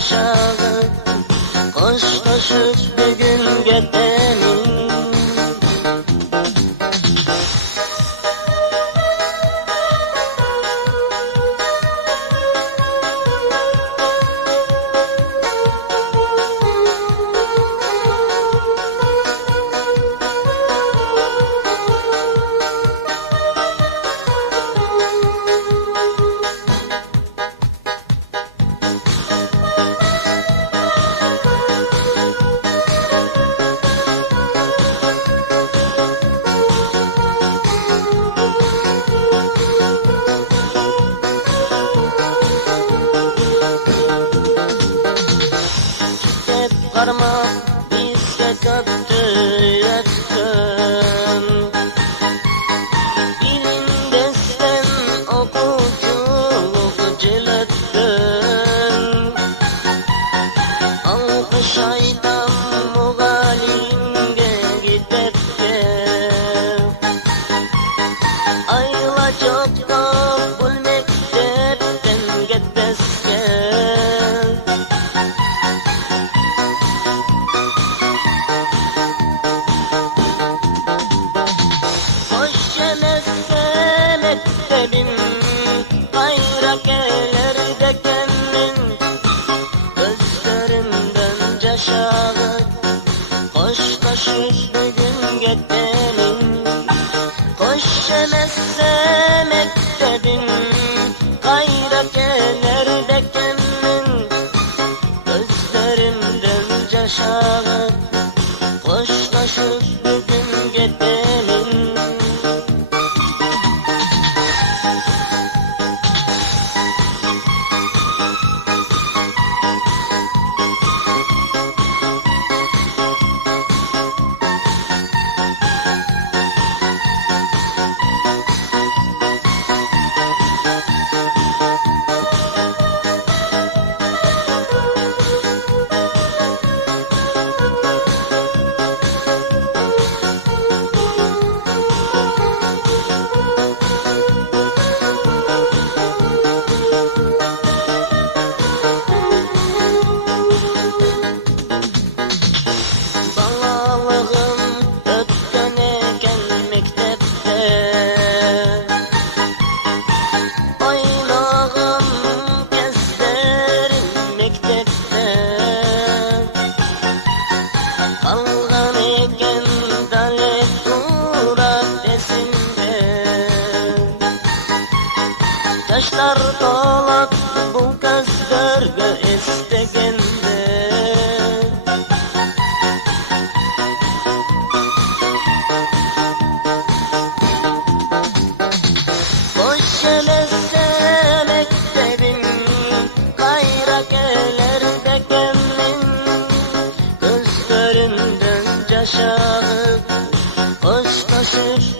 aşağı, koş koşup bir gün gidelim. Karma bizge kattı yaktın, bilindesten okuculuk cilettin. Alkış aydan mugalimge giderke, ayla çok kabul mektepten gitteske. Mektebim hayra gelerde kendin, gözlerimden caşağı, koş koşup bir gün gidelim. Koş emezse mektebim hayra gelerde kendin, gözlerimden caşağı, koş koşup bir gün gidelim. Kalgan eken dalet uğrak esinde, taşlar dolap bu gözlerge istegende. Boş emezse mektebim kayra gelerde kendin, gözlerinden caşağı, koş koşup